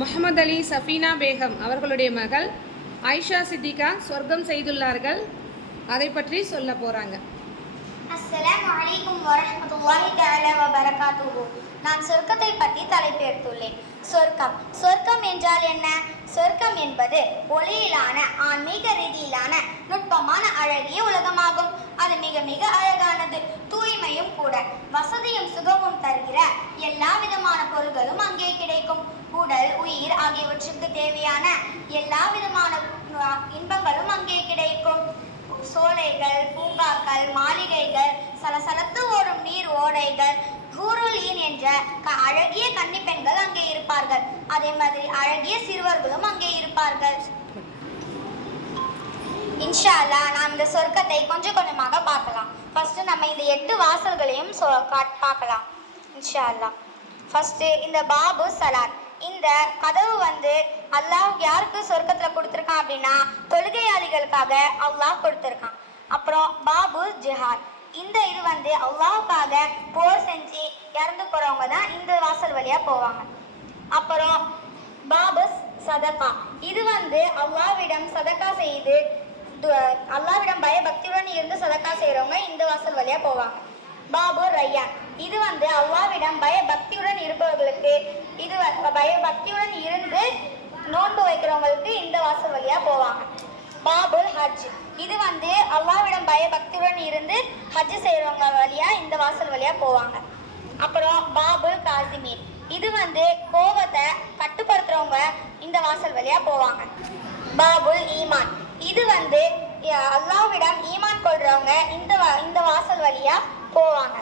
முஹம்மது அலி சஃபீனா பேகம் அவர்களுடைய மகள் ஆயிஷா சித்திகா சொர்க்கம் செய்துள்ளார்கள். அதை பற்றி சொல்ல போறாங்க. அஸ்ஸலாமு அலைக்கும் வரஹ்மத்துல்லாஹி தஆலா வ பரகாத்துஹு. நான் சொர்க்கத்தை பற்றி தலைப்பெடுத்துள்ளேன். சொர்க்கம் என்றால் என்ன? சொர்க்கம் என்பது ஒளியிலான ஆன்மீக ரீதியிலான நுட்பமான அழகிய உலகமாகும். அது மிக மிக அழகானது, தூய்மையும் கூட. வசதியும் சுகமும் தருகிற எல்லா விதமான பொருள்களும் அங்கே கிடைக்கும். உடல் உயிர் ஆகியவற்றுக்கு தேவையான எல்லா விதமான இன்பங்களும் அங்கே கிடைக்கும். சோலைகள், பூங்காக்கள், மாளிகைகள், சலசலத்து ஓடும் நீர் ஓடைகள், ஹூருல்-ஈன் என்ற அழகிய கன்னி பெண்கள் அங்கே இருப்பார்கள். அதே மாதிரி அழகிய சிறுவர்களும் அங்கே இருப்பார்கள். இன்ஷா அல்லாஹ் நாம் இந்த சொர்க்கத்தை கொஞ்சம் கொஞ்சமாக பார்க்கலாம். ஃபர்ஸ்ட் நம்ம இந்த 8 வாசல்களையும் பார்க்கலாம் இன்ஷா அல்லாஹ். ஃபர்ஸ்ட் இந்த பாபு சலாத், இந்த கதவு அல்லாஹ் யாருக்கு சொர்க்கத்தில் கொடுத்துருக்கான் அப்படின்னா தொழுகையாளிகளுக்காக அல்லாஹ் கொடுத்துருக்கான். அப்புறம் பாபு ஜிஹாத், இந்த இது அல்லாஹ்வுக்காக போர் செஞ்சு இறந்து போகிறவங்க தான் இந்த வாசல் வழியாக போவாங்க. அப்புறம் பாபு சதகா, இது அல்லாஹ்விடம் சதகா செய்து அல்லாஹ்விடம் பயபக்தியுடன் இருந்து சதகா செய்கிறவங்க இந்த வாசல் வழியாக போவாங்க. பாபு ரையான், இது அல்லாஹ்விடம் பயபக்தியுடன் இருப்பவர்களுக்கு, இது பயபக்தியுடன் இருந்து நோன்பு வைக்கிறவங்களுக்கு இந்த வாசல் வழியா போவாங்க. பாபுல் ஹஜ், இது அல்லாஹ்விடம் பயபக்தியுடன் இருந்து ஹஜ் செய்கிறவங்க வழியா இந்த வாசல் வழியா போவாங்க. அப்புறம் பாபுல் காசிமீர், இது கோபத்தை கட்டுப்படுத்துறவங்க இந்த வாசல் வழியா போவாங்க. பாபுல் ஈமான், இது அல்லாஹ்விடம் ஈமான் கொள்றவங்க இந்த வாசல் வழியா போவாங்க.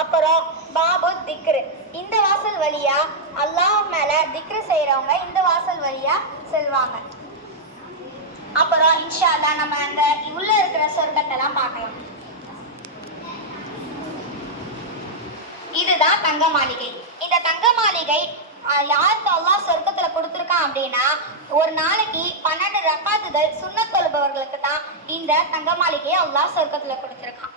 அப்புறம் பாபு திக்ரு, இந்த வாசல் வழியா அல்லாஹ் மேல திக்ரு செய்யறவங்க இந்த வாசல் வழியா செல்வாங்க. அப்புறம் இன்ஷா அல்லாஹ் நம்ம அந்த உள்ள இருக்கிற சொர்க்கத்தெல்லாம் பார்க்கலாம். இதுதான் தங்க மாளிகை. இந்த தங்க மாளிகை யாருக்கு அல்லாஹ் சொர்க்கத்துல கொடுத்துருக்கான் அப்படின்னா ஒரு நாளைக்கு 12 ரக்காத்துகள் சுன்னத் தொழுபவர்களுக்கு தான் இந்த தங்க மாளிகையை அல்லாஹ் சொர்க்கத்துல கொடுத்துருக்கான்.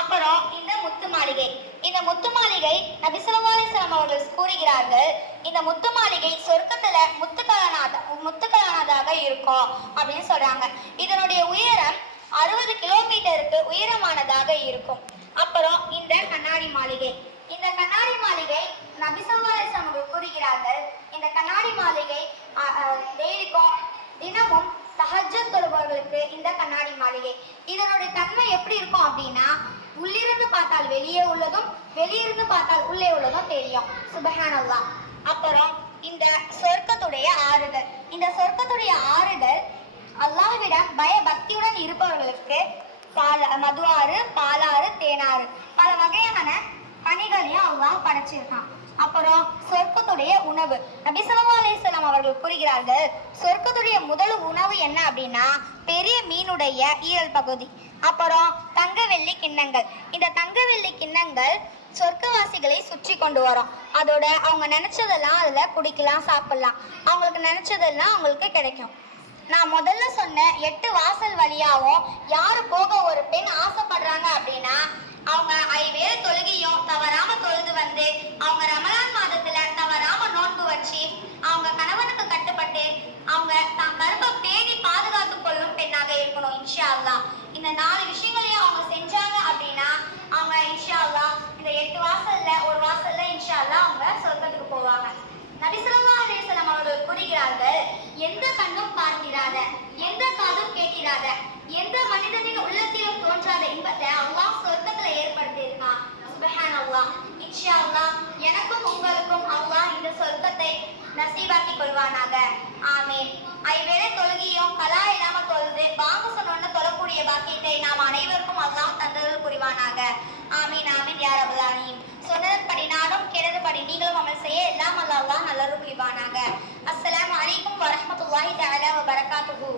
அப்புறம் இந்த முத்து மாளிகை, இந்த முத்து மாளிகை நபி ஸல்லல்லாஹு அலைஹி வஸல்லம் அவர்கள் கூறுகிறார்கள், இந்த முத்து மாளிகை சொர்க்கத்துல முத்துக்களானதாக இருக்கும் அப்படின்னு சொல்றாங்க. இதனுடைய உயரம் 60 கிலோமீட்டருக்கு உயரமானதாக இருக்கும். அப்புறம் இந்த கண்ணாடி மாளிகை, இந்த கண்ணாடி மாளிகை நபி ஸல்லல்லாஹு அலைஹி வஸல்லம் அவர்கள் கூறுகிறார்கள், இந்த கண்ணாடி மாளிகை தினமும் தஹஜ்ஜத் தொழுபவர்களுக்கு இந்த கண்ணாடி மாளிகை. இதனுடைய தன்மை எப்படி இருக்கும் அப்படின்னா உள்ளிருந்து பார்த்தால் வெளியே உள்ளதும் வெளியிருந்து பார்த்தால் உள்ளே உள்ளதும் தெரியும். சுப்ஹானல்லாஹ். அப்புறம் இந்த சொர்க்கத்துடைய ஆறுகள், இந்த சொர்க்கத்துடைய ஆறுகள் அல்லாஹ்விடம் பயபக்தியுடன் இருப்பவர்களுக்கு மதுவாறு, பாலாறு, தேனாறு பல வகையான பணிகளையும் அல்லாஹ் படைச்சிருக்கான். அப்புறம் சொர்க்கத்துடைய உணவு, நபி ஸல்லல்லாஹு அலைஹி வஸல்லம் அவர்கள் கூறுகிறார்கள், சொர்க்கத்துடைய முதல் உணவு என்ன அப்படின்னா பெரிய மீனுடைய ஈரல் பகுதி. அப்புறம் தங்க வெள்ளி கிண்ணங்கள், இந்த தங்க வெள்ளி கிண்ணங்கள் சொர்க்கவாசிகளை சுற்றி கொண்டு வரும். அதோட அவங்க நினைச்சதெல்லாம் அதுல குடிக்கலாம், சாப்பிடலாம், அவங்களுக்கு நினைச்சதெல்லாம் அவங்களுக்கு கிடைக்கும். நான் முதல்ல சொன்ன 8 வாசல் வழியாவும் யாரு போக ஒரு பெண் ஆசைப்படுறாங்க அப்படின்னா அவங்க 5 வேளை தொழுகையும் தவறாம தொழுது அவங்க ரமலான் மாதத்துல தவறாம நோன்பு வச்சு அவங்க கணவனுக்கு கட்டுப்பட்டு அவங்க தான் கருப்பை பேணி பாதுகாத்து கொள்ளும் பெண்ணாக இருக்கணும். இன்ஷா அல்லாஹ் இந்த 4 விஷயங்களையும் அவங்க செஞ்சாங்க அப்படின்னா அவங்க இன்ஷா அல்லாஹ் இந்த 8 வாசல்ல ஒரு வாசல்ல இன்ஷா அல்லாஹ் அவங்க சொர்க்கத்துக்கு போவாங்க. நபி ஸல்லல்லாஹு அலைஹி வஸல்லம் அவர்கள் கூறுகிறார்கள், எந்த கண்ணும் பார்த்திராத, எந்த காதும் கேட்டிராத, எந்த மனிதனின் உள்ளத்திலும் தோன்றாத இன்பத்தை அல்லாஹ் சொர்க்கத்துல ஏற்படுத்தி இருக்கான். சுப்ஹானல்லாஹ். இன்ஷா அல்லாஹ் எனக்கும் உங்களுக்கும் அல்லாஹ் இந்த சொர்க்கத்தை நசீபாக்கி கொள்வானாக. ஆமீன். 5 வேளை தொழுகையும் கலா இல்லாம தொழுது பாங்கு சொன்ன தொழக்கூடிய பாக்கியத்தை நாம் அனைவருக்கும் அல்லாஹ் தந்தருள் புரிவானாக. ஆமீன் ஆமீன் யா ரப்பல் ஆலமீன். சொன்னதன்படி நானும் கேட்டதுபடி நீங்களும் அமல் செய்ய எல்லாம் அல்லாஹ் நல்லருள் புரிவானாக. அஸ்ஸலாமு அலைக்கும் வரஹ்மத்துல்லாஹி தஆலா வ பரகாத்துஹு.